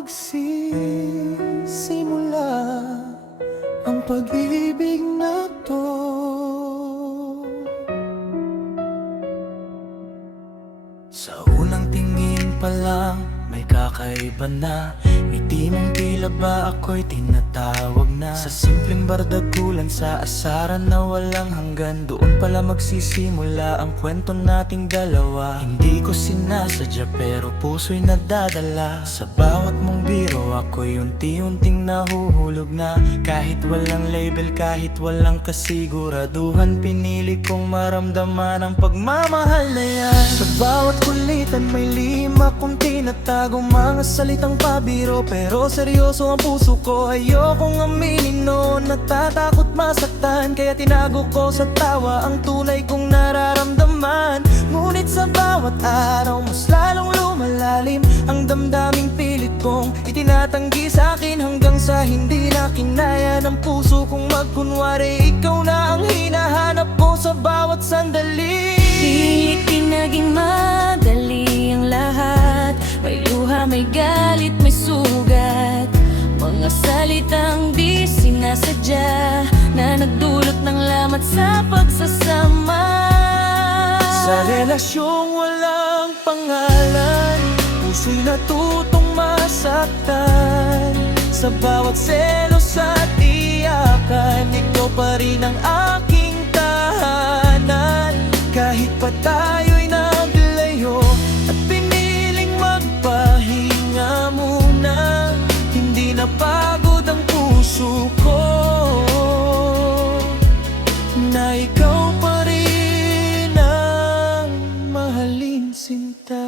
magsisimula ang pag-ibig na to? Sa unang tingin pa lang may kakaiba na. Ngiti mong tila ba ako'y tinatawag na. Sa simpleng bardagulan sa asaran na walang hanggan, doon pala magsisimula ang kwento nating dalawa. Hindi ko sinasadya pero puso'y nadadala. Sa bawat mong biro ako'y unti-unting nahuhulog na. Kahit walang label, kahit walang kasiguraduhan, pinili kong maramdaman ang pagmamahal na yan. Sa bawat kulitan may lima kong tinatagong mga salitang pabiro, pero seryoso ang puso ko. Ayokong aminin noon, natatakot masaktan, kaya tinago ko sa tawa ang tunay kong nararamdaman. Ngunit sa bawat araw mas lalong lumalalim ang damdaming pilit kong itinatanggi sa akin, hanggang sa hindi na kinaya ng puso kong magkunwari ikaw na ang hinahanap ko sa bawat sandali. Di naging madali ang lahat. May luha, may galit, may sugat, mga salitang di sinasadya na nagdulot ng lamat sa pagsasama. Sa relasyong walang pangalan, puso'y natutong masaktan. Sa bawat selos at iyakan, ikaw pa rin ang aking tahanan. Kahit pa tayo'y naglayo at piniling magpahinga muna, hindi napagod ang puso ko na ikaw pa rin ang mahalin sinta.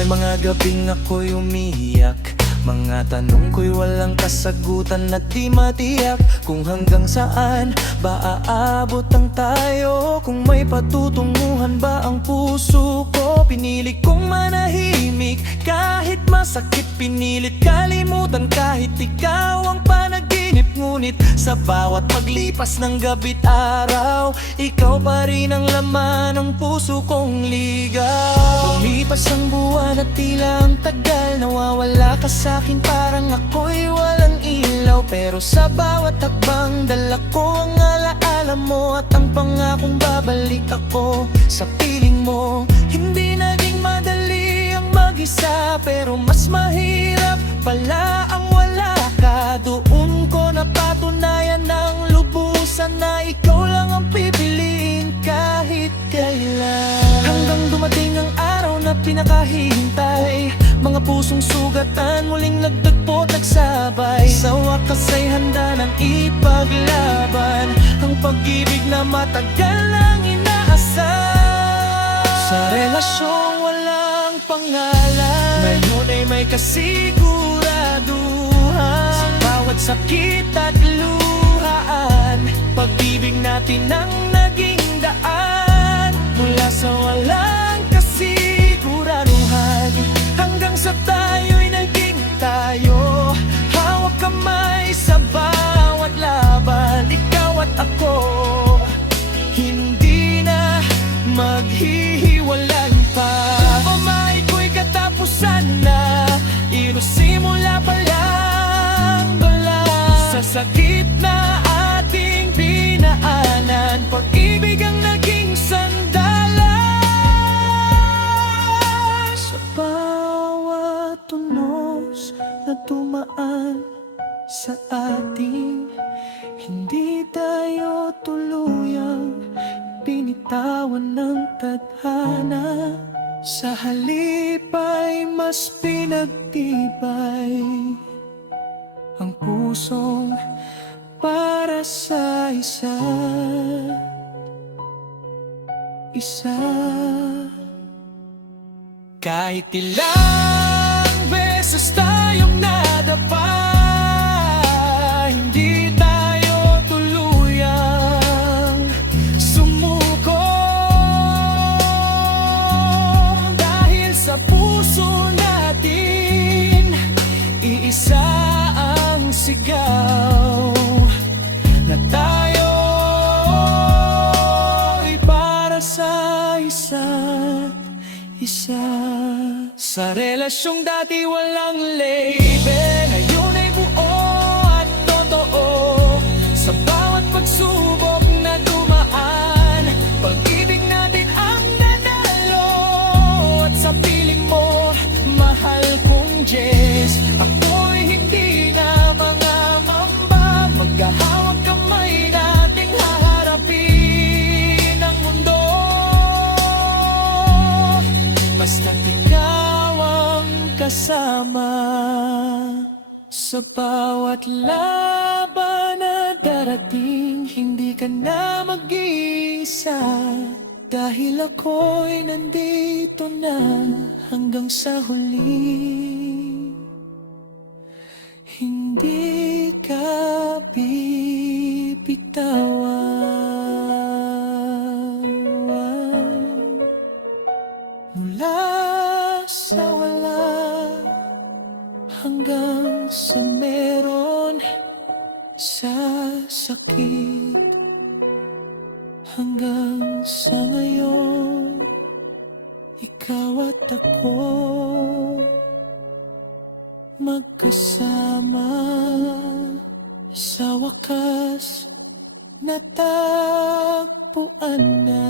May mga gabing ako'y umiiyak, mga tanong ko'y walang kasagutan at di matiyak kung hanggang saan ba aabot ang tayo, kung may patutunguhan ba ang puso ko. Pinili kong manahimik kahit masakit, pinilit kalimutan kahit ikaw ang panaginip. Ngunit sa bawat paglipas ng gabi't araw, ikaw pa rin ang laman ng puso kong ligaw. Lumipas ang buwan at tila ang tagal, nawawala ka sa'kin parang ako'y walang ilaw. Pero sa bawat hakbang dala ko ang alaala mo at ang pangakong babalik ako sa piling mo. Hindi naging madali ang mag-isa, pero mas mahirap pala ang wala ka. Doon ko napatunayan ng lubusan na ikaw lang ang pipiliin kahit kailan. Hanggang dumating ang araw na pinakahihintay, mga pusong sugatan muling nagtagpo't nagsabay. Sa wakas ay handa ng ipaglaban ang pag-ibig na matagal lang inaasam. Sa relasyong walang pangalan, ngayon ay may kasiguraduhan. Sa bawat sakit at luhaan, pag-ibig natin ang naging daan. Mula sa walang kasiguraduhan hanggang sa tayo'y naging tayo. Hawak kamay sa bawat laban, ikaw at ako, hindi na maghihiwalan pa. Kung pamay ko'y katapusan na, inusimula pa lang bala. Sa sakit na ating pinaanan, pag-ibig ang naging sandalan. Sa bawat tunos na tumaan sa ating, hindi tayo tuluyang binitawan ng tadhana. Sa halip ay mas pinagtibay ang pusong para sa isa. Kahit ilang beses tayong nadapa, hindi tayo tuluyang sumuko. Dahil sa puso natin, iisa ang sigaw na tayo'y para sa isa't isa. Sa relasyong dati walang label, ngayon ay buo at totoo. Sa bawat pagsubok na dumaan, pag-ibig natin ang nanalo. At sa piling mo, mahal kong Jess, ako'y hindi na mga mamba. Maghahawag kamay nating haharapin ang mundo. Basta't ikaw ang kasama sa bawat laban na darating, hindi ka na mag-iisa. Dahil ako'y nandito na hanggang sa huli. Hindi ka bibitawan. Mula sa wala hanggang sa meron, sa sakit hanggang sa ngayon, ikaw at ako magkasama. Sa wakas natagpuan na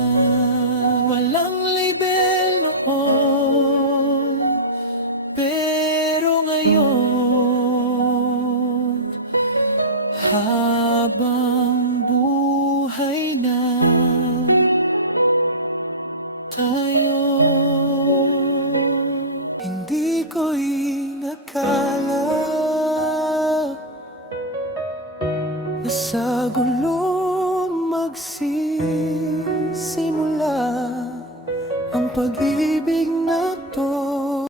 walang label noon, pero ngayon habang buhay na tayo, hindi ko inakala na sa gulo magsisimula ang pag-ibig na to.